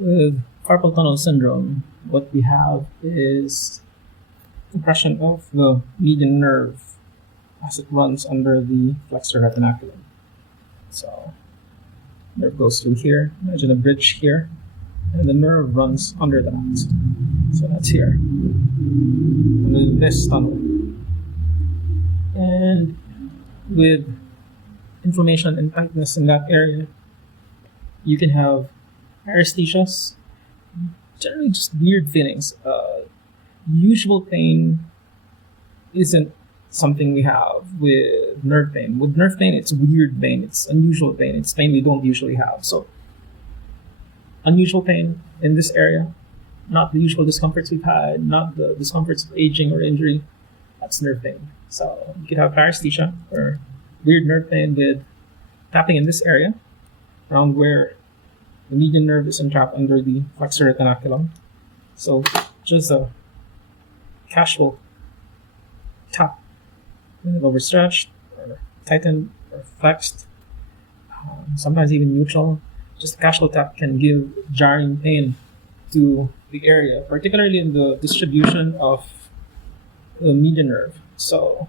With carpal tunnel syndrome, what we have is compression of the median nerve as it runs under the flexor retinaculum. So, nerve goes through here, imagine a bridge here, and the nerve runs under that. So that's here, under this tunnel. And with inflammation and tightness in that area, you can have paresthesias, generally just weird feelings. Usual pain isn't something we have with nerve pain. With nerve pain, it's weird pain, it's unusual pain, it's pain we don't usually have. So, unusual pain in this area, not the usual discomforts we've had, not the discomforts of aging or injury, that's nerve pain. So, you could have paresthesia or weird nerve pain with tapping in this area, around where the median nerve is entrapped under the flexor retinaculum. So, just a casual tap, overstretched or tightened or flexed, sometimes even neutral. Just a casual tap can give jarring pain to the area, particularly in the distribution of the median nerve. So,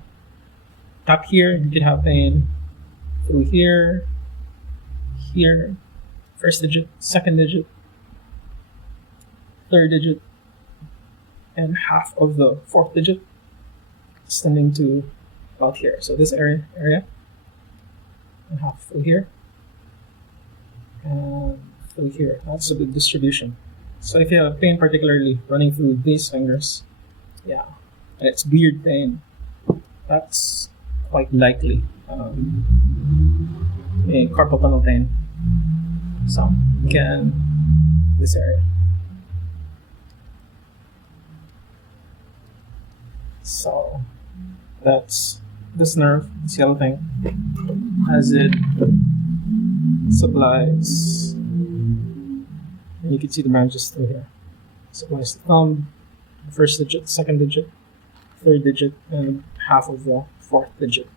tap here, you can have pain through here, here, first digit, second digit, third digit, and half of the fourth digit, extending to about here. So this area, and half through here, and through here. That's a good distribution. So if you have pain particularly running through these fingers, and it's weird pain, that's quite likely a carpal tunnel pain. So again, this area. So that's this nerve, this yellow thing, as it supplies, and you can see the branches through here. Supplies the thumb, the first digit, second digit, third digit, and half of the fourth digit.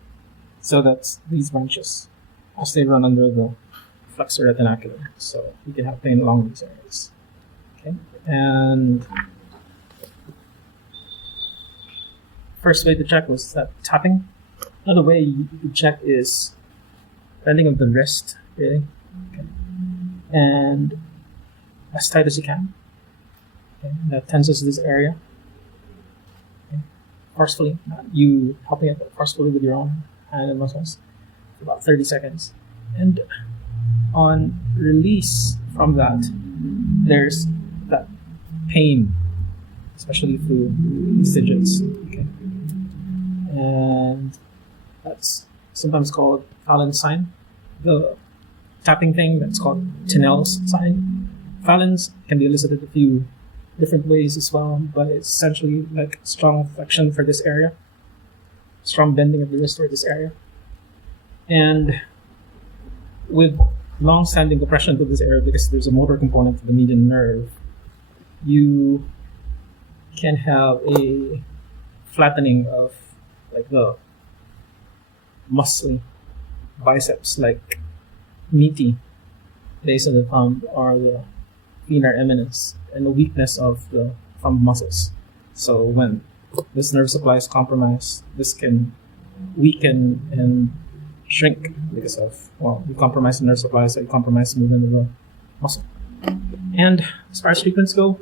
So that's these branches as they run under the flexor retinaculum. So you can have pain along these areas. Okay, and first way to check was that tapping. Another way you could check is bending of the wrist, really. Okay. And as tight as you can. Okay. That tenses this area. Okay. Forcefully, not you helping it, but forcefully with your own hand and muscles for about 30 seconds. And on release from that, there's that pain, especially through these digits. Okay. And that's sometimes called Fallon's sign. The tapping thing, that's called Tinel's sign. Fallon's can be elicited a few different ways as well, but it's essentially like strong flexion for this area, strong bending of the wrist for this area. And with long-standing compression to this area, because there's a motor component to the median nerve, you can have a flattening of like the muscly biceps, like meaty base of the thumb or the thenar eminence, and the weakness of the thumb muscles. So when this nerve supply is compromised, this can weaken and shrink because of, you compromise the nerve supply, so you compromise the movement of the muscle. And as far as treatments go,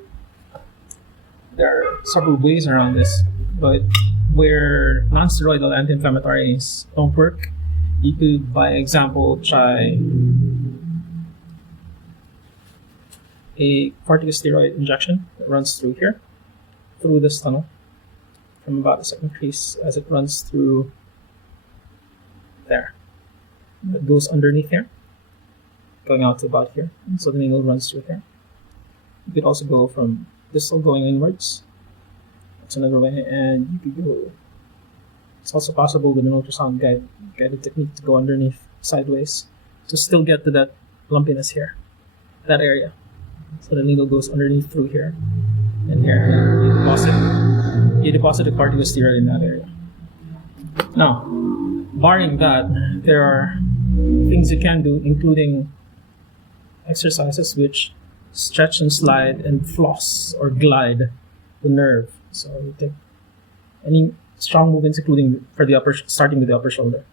there are several ways around this, but where non-steroidal anti-inflammatories don't work, you could, by example, try a corticosteroid injection that runs through here, through this tunnel, from about the second crease as it runs through there. It goes underneath here, going out to about here, so the needle runs through here. You could also go from distal going inwards. That's another way, and you could go. It's also possible with an ultrasound guided technique to go underneath sideways to still get to that lumpiness here, that area. So the needle goes underneath through here and here, and you deposit a corticosteroid in that area. Now, barring that, there are things you can do, including exercises which stretch and slide and floss or glide the nerve. So you take any strong movements, including for the upper, starting with the upper shoulder.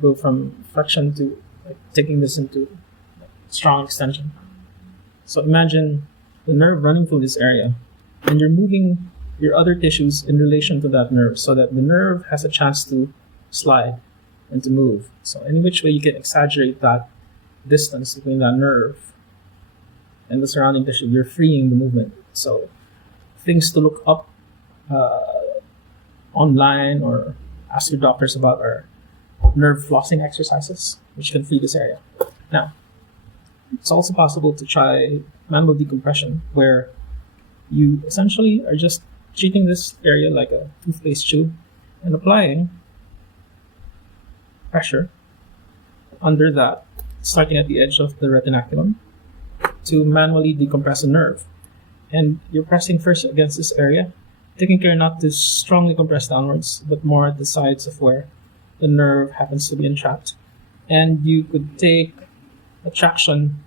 Go from flexion to taking this into strong extension. So imagine the nerve running through this area, and you're moving your other tissues in relation to that nerve so that the nerve has a chance to slide and to move. So any which way you can exaggerate that distance between that nerve and the surrounding tissue, you're freeing the movement. So things to look up online or ask your doctors about are nerve flossing exercises, which can free this area. Now, it's also possible to try manual decompression, where you essentially are just treating this area like a toothpaste tube and applying pressure under that, starting at the edge of the retinaculum, to manually decompress a nerve. And you're pressing first against this area, taking care not to strongly compress downwards, but more at the sides of where the nerve happens to be entrapped. And you could take a traction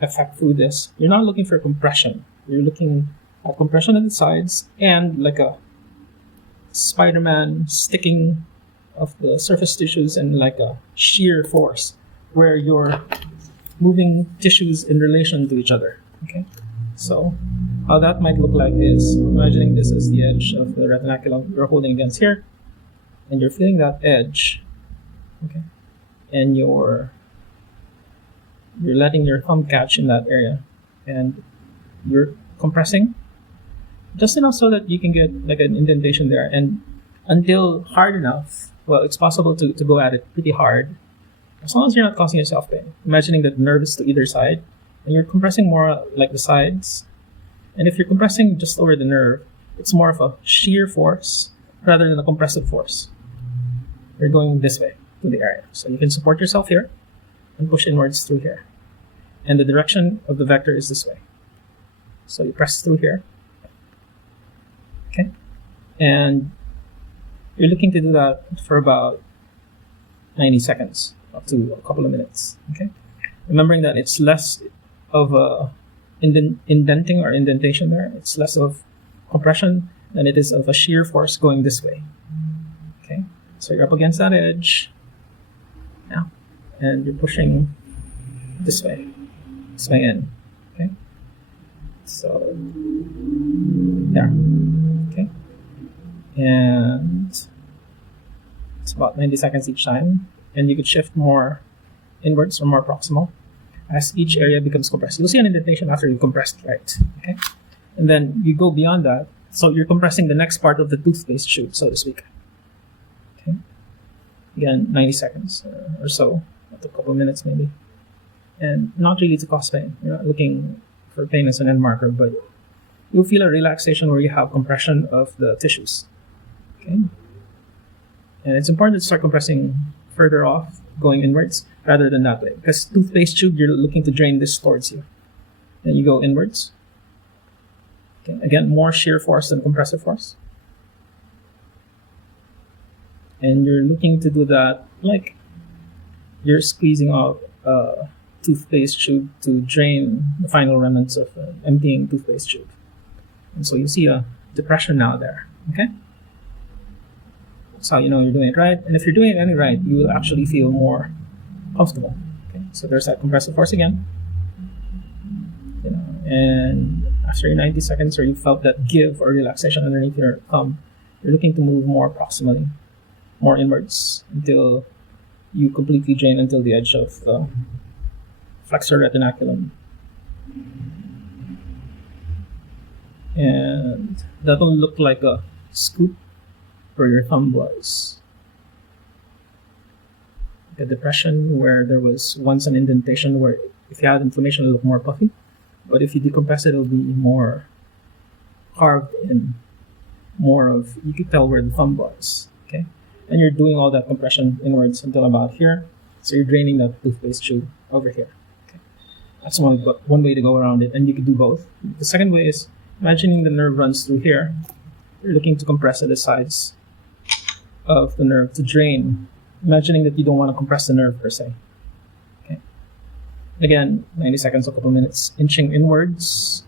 effect through this. You're not looking for compression. You're looking at compression at the sides and like a Spider-Man sticking of the surface tissues and like a shear force where you're moving tissues in relation to each other. Okay, so how that might look like is imagining this as the edge of the retinaculum you're holding against here, and you're feeling that edge, okay, and you're letting your thumb catch in that area, and you're compressing just enough so that you can get like an indentation there, and until hard enough. Well, it's possible to go at it pretty hard, as long as you're not causing yourself pain. Imagining that the nerve is to either side, and you're compressing more like the sides. And if you're compressing just over the nerve, it's more of a shear force rather than a compressive force. You're going this way to the area. So you can support yourself here and push inwards through here. And the direction of the vector is this way. So you press through here. Okay? And you're looking to do that for about 90 seconds, up to a couple of minutes. Okay? Remembering that it's less of a indenting or indentation there. It's less of compression than it is of a shear force going this way. Okay? So you're up against that edge now, and you're pushing this way in. Okay? So there. Okay? And it's about 90 seconds each time, and you could shift more inwards or more proximal as each area becomes compressed. You'll see an indentation after you compressed, right? Okay, and then you go beyond that, so you're compressing the next part of the toothpaste tube, so to speak. Okay, again, 90 seconds or so, a couple of minutes maybe, and not really to cause pain. You're not looking for pain as an end marker, but you'll feel a relaxation where you have compression of the tissues. Okay, and it's important to start compressing further off, going inwards rather than that way, because toothpaste tube, you're looking to drain this towards you. Then you go inwards. Okay, again, more shear force than compressive force. And you're looking to do that like you're squeezing out a toothpaste tube to drain the final remnants of an emptying toothpaste tube. And so you see a depression now there. Okay? That's how you know you're doing it right. And if you're doing it right, you will actually feel more comfortable. Okay, so there's that compressive force again. You know, and after your 90 seconds, or you felt that give or relaxation underneath your thumb, you're looking to move more proximally, more inwards, until you completely drain until the edge of the flexor retinaculum. And that'll look like a scoop where your thumb was. A depression where there was once an indentation where if you had inflammation it'll look more puffy, but if you decompress it it'll be more carved in, more of, you could tell where the thumb was. Okay, and you're doing all that compression inwards until about here, so you're draining that toothpaste tube over here. Okay, that's one way to go around it, and you could do both. The second way is imagining the nerve runs through here. You're looking to compress at the sides of the nerve to drain, imagining that you don't want to compress the nerve per se. Okay, Again, 90 seconds, a couple minutes, inching inwards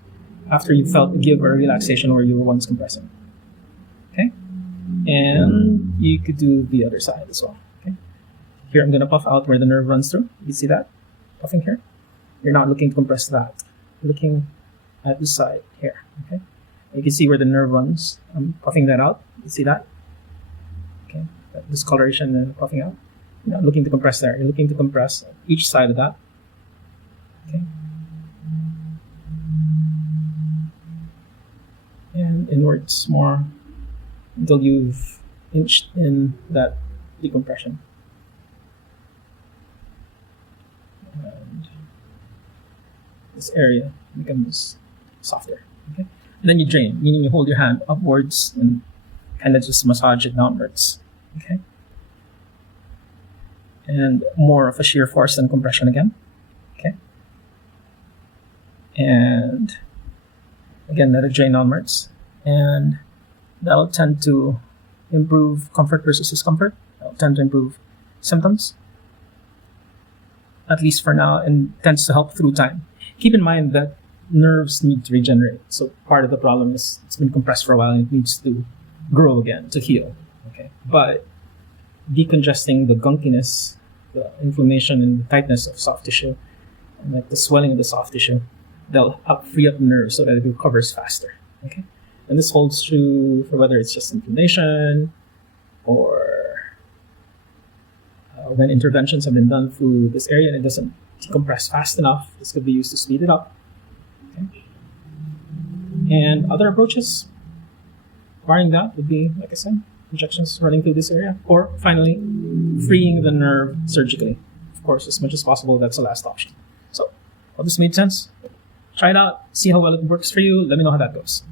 after you felt a give or relaxation where you were once compressing. Okay? And you could do the other side as well. Okay? Here I'm going to puff out where the nerve runs through. You see that? Puffing here. You're not looking to compress that. You're looking at the side here. Okay? You can see where the nerve runs. I'm puffing that out. You see that? Okay? That discoloration and puffing out. You're not looking to compress there. You're looking to compress each side of that. Okay? And inwards more until you've inched in that decompression. And this area becomes softer. Okay? And then you drain, meaning you hold your hand upwards and kind of just massage it downwards. Okay? And more of a shear force than compression again. Okay? And again, let it drain downwards. And that'll tend to improve comfort versus discomfort. That'll tend to improve symptoms, at least for now, and tends to help through time. Keep in mind that nerves need to regenerate. So part of the problem is it's been compressed for a while and it needs to grow again, to heal. Okay, but decongesting the gunkiness, the inflammation and the tightness of soft tissue, and like the swelling of the soft tissue, they'll help free up the nerves so that it recovers faster. Okay, and this holds true for whether it's just inflammation or when interventions have been done through this area and it doesn't decompress fast enough. This could be used to speed it up. Okay. And other approaches, barring that, would be, like I said, injections running through this area, or finally, freeing the nerve surgically. Of course, as much as possible, that's the last option. So, hope this made sense. Try it out, see how well it works for you. Let me know how that goes.